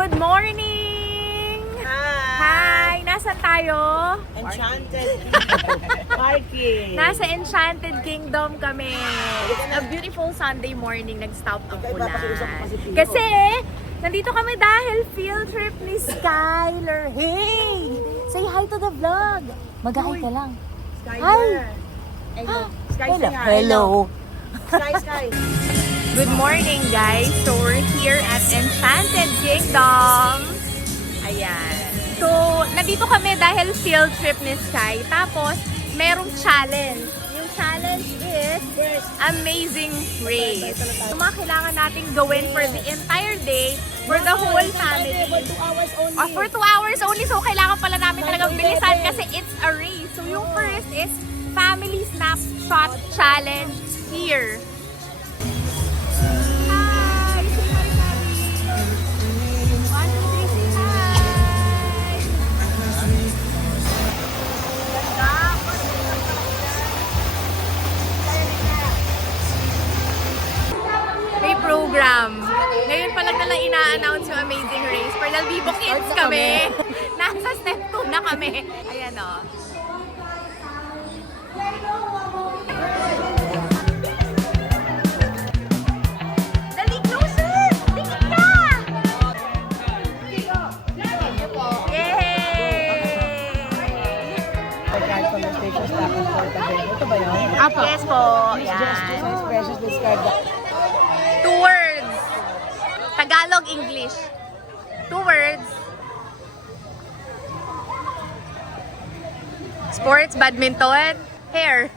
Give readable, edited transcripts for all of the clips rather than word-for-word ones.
Good morning! Hi! Nasaan tayo? Enchanted Parking. Nasa Enchanted Kingdom kami. It's a beautiful Sunday morning. Nag-stop ang ulan. Kasi, nandito kami dahil field trip ni Skyler. Hey! Say hi to the vlog. Mag-hi ka lang. Skyler. Hello. Sky, Hello. say hi. Hello. Sky. Good morning, guys. So, we're here at Enchanted Kingdom. Ayan. So, nandito kami dahil field trip ni Sky. Tapos, merong challenge. Yung challenge is Amazing Race. So, mga kailangan natin gawin for the entire day, for the whole family. For 2 hours only. For 2 hours only. So, kailangan pala namin talagang bilisan kasi it's a race. So, yung first is Family Snapshot Challenge here. Hi! Say hi, Fabi! 1, 2, 3, say hi! May program. Ngayon pa lang nila ina-announce yung Amazing Race. For the Vivo Kids kami. Nasa step 2 na kami. Ayan o. Dali, closer! Tingin ka! Pagkaan conversation stop and for the day. Ito ba yun? Apo. Yes po. Just Yan. so precious discard. 2 words. Tagalog, English. 2 words. Sports, badminton, hair.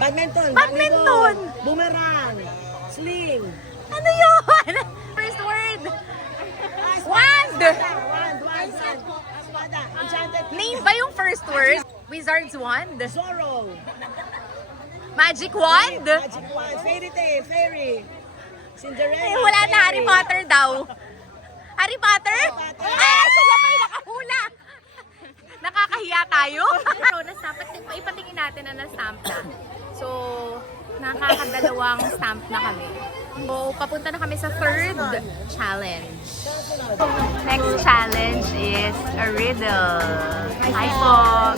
Badminton. Badminton. volleyball, Boomerang. Sling. Ano yun? First word. Wand. Wand. Espada. Enchanted. Name ba yung first word? Wizard's wand? Zorro. Magic wand? Magic wand. Fairy tale. Fairy. Cinderella. Eh, wala na, Harry fairy. Potter daw. Harry Potter? Potter. Ah, sila pa yung nakahula. Nakakahiya tayo. So, dapat ipatingin natin na na-stamp na. So, nakakadalawang stamp na kami. So, papunta na kami sa third challenge. Next challenge is a riddle. Hi po,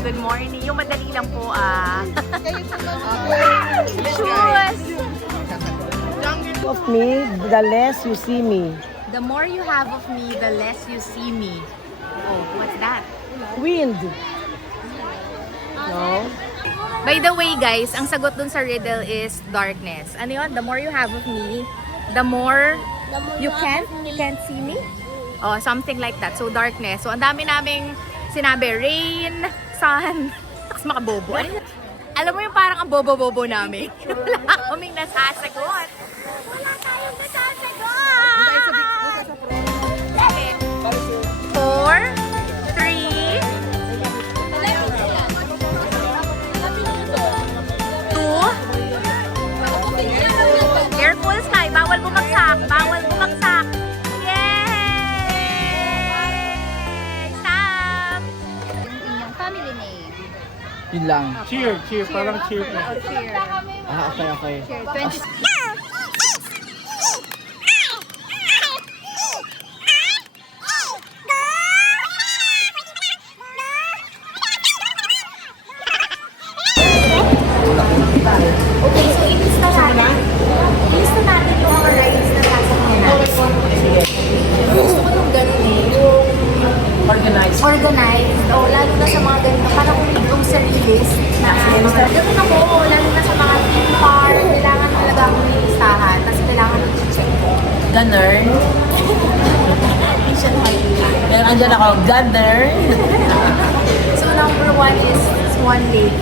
good morning. Yung madali lang po Shoes! Of me, the less you see me. The more you have of me, the less you see me. Oh, what's that? Wind. No. By the way, guys, ang sagot dun sa riddle is darkness. Ano yun? The more you have of me, the more you can't see me? Oh, something like that. So, darkness. So, ang dami naming sinabi, rain, sun, tapos makabobo. Alam mo yung parang ang bobo-bobo namin. Wala kaming nasasagot. Wala tayong nasasagot! 4, 3, 2, careful, Sky. Bawal bumagsak. Bawal bumagsak. Yay! Stop! Inyong family name. Yun lang. Cheer, parang cheer. Okay. Cheer. 20. Okay, so ilista natin yung mga rides na sasakyan natin. Gusto ko nung ganun Organized. organized, o lalo na sa mga ganito, parang yung sa list na ganun ako, lalo na sa mga theme park, kailangan talaga akong nilistahan, tapos kailangan i-check ko. Gunner. Pero andyan ako, Gunner. So number 1 is Swan Lake.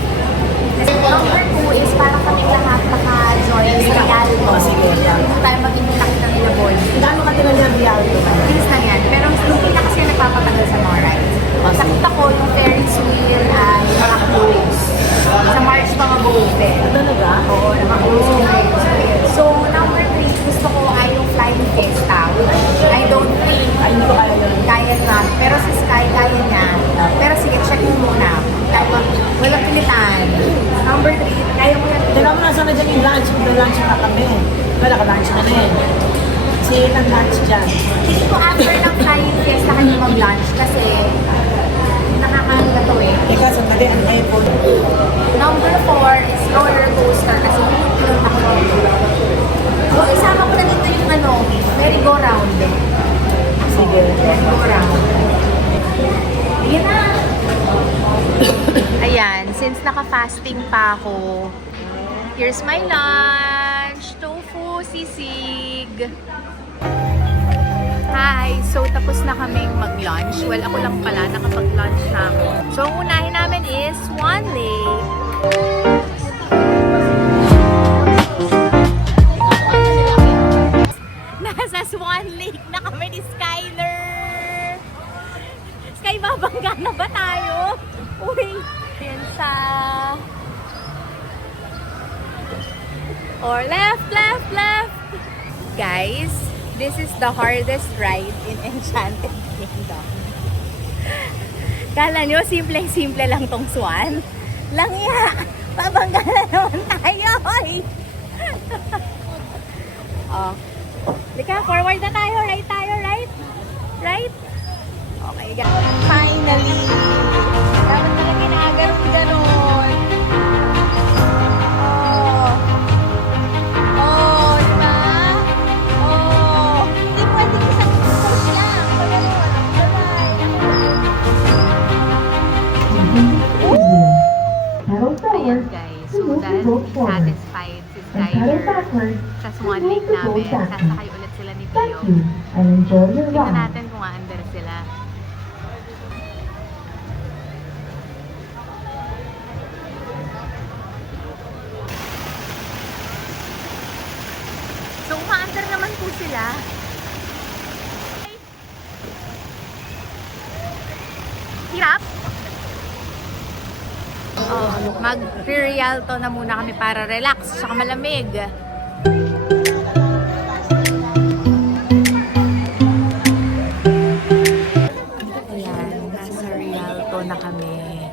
Number 2 is parang kaming lahat naka-join sa Rialto. Sige. Kung tayo mag-inilakita nila boy. Gaano ka tila ng Rialto? Please na yan. Pero hindi na kasi nagpapatagal sa mga rides. Nakita ko yung Ferris wheel at mga cruise. Sa March pa mag-open. Talaga? Oo, naka-cruise. So, number 3, gusto ko ay yung Flying Fiesta. I don't think Hindi ko kaya yun. kaya na. Pero si Sky, kaya niya. Pero sige, check mo muna. Walang pilitan. Number 3, kaya mo na. Dala mo na sana dyan yung lunch. Mag-lunch na kami. Wala ka lunch na rin. Kasi ng lunch dyan. Hindi ko after Ayan, since naka-fasting pa ako, here's my lunch. Tofu, sisig. Hi! So, tapos na kaming mag-lunch. Well, ako lang pala, nakapag-lunch na ako. So, ang unahin namin is Swan Lake. Nasa Swan Lake na kami ni Skyler! Sky, babangga na ba tayo? Uy! Yan sa... Or left, left, left! Guys, this is the hardest ride in Enchanted Kingdom. Kala nyo, simpleng-simple lang tong Swan. Langya! Babangga na naman tayo! Oh. Lika, forward na tayo. Right tayo, right? Right? Okay, guys. Finally! Dapat pala ginaganon-ganon. Oh. Oh, diba? Oh. Hindi pwede isang push lang. Pagano'n. Ayan guys, so dahil satisfied si Skyler sa Swan Lake namin, sasakay ulit sila ni Tio. Tingnan natin kung aandar sila. So umaandar naman po sila. Hirap? Oh, mag-Rialto na muna kami para relax, saka malamig. Ayan, nasa Rialto na kami.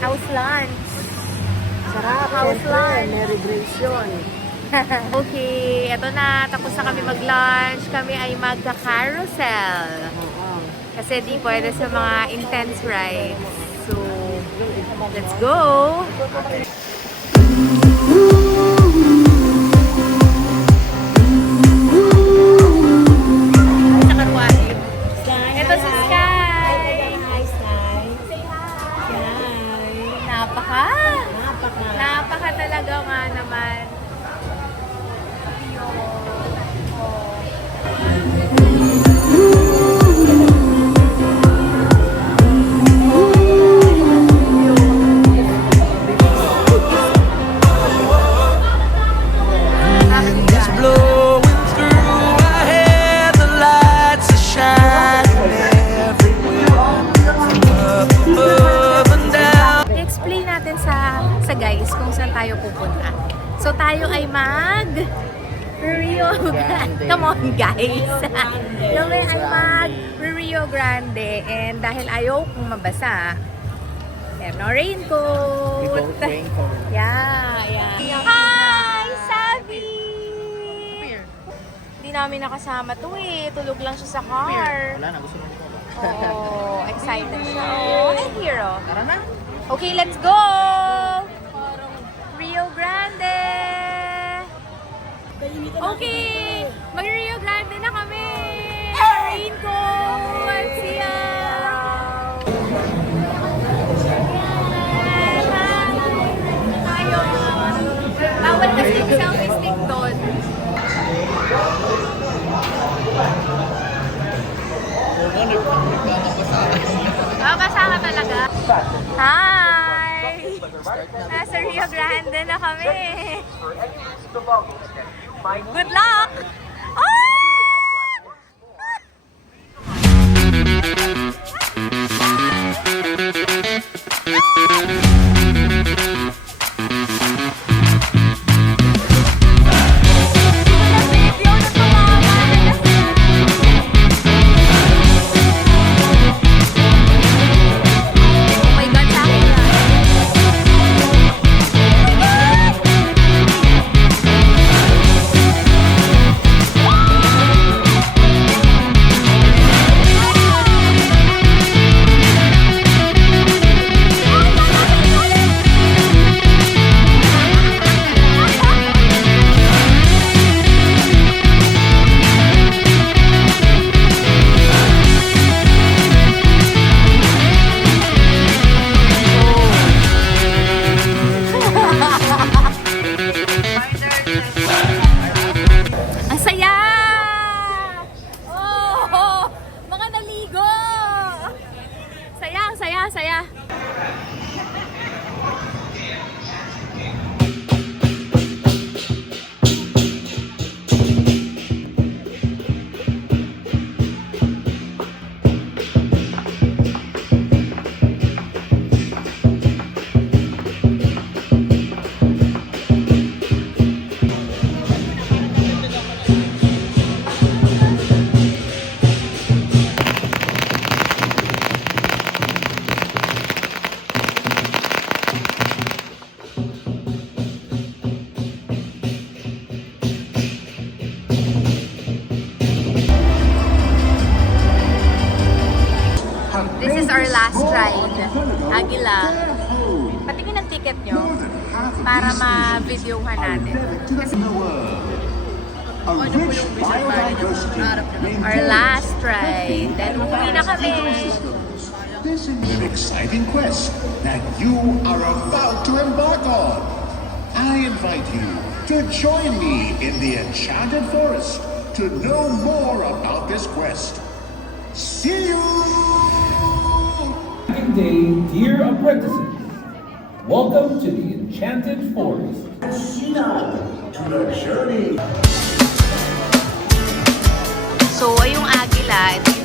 House lunch. Sarap. House lunch. Merry Grace yun. Okay, eto na. Tapos na kami mag-lunch. Kami ay magka-carousel. Kasi di pwede sa mga intense rides. So, let's go! Sa karwahe. Ito si Sky! Hi, Sky. Napaka talaga nga naman. It's blowing through our head, the lights are shining everywhere, up above and down. I-explain natin sa guys kung saan tayo pupunta. So tayo ay Rio Grande. Come on guys. Kami ay Rio Grande and dahil ayaw kong mabasa, no raincoat. We both raincoat. Yeah. Hi, Sabi! Hindi namin nakasama to eh. Tulog lang siya sa car. Wala na, gusto mo ko. Oh, excited siya. Oh, hi, Hero. Tara na. Okay, let's go! Rio Grande! Okay! Mag-Rio Grande na kami! Raincoat! See ya! Tayo! Bawal kasi yung selfie stick doon. Babasa ka talaga? Hi! Nasa Rio Grande na kami. Good luck! saya, saya. This is our last ride. Agila. Patingin ang ticket nyo para ma-videohan natin. Kasi our last ride. Then umuwi na kami. This is an exciting quest that you are about to embark on. I invite you to join me in the Enchanted Forest to know more about this quest. See you! Second day, dear apprentices. Welcome to the Enchanted Forest. To the journey. So, yung Agila, ito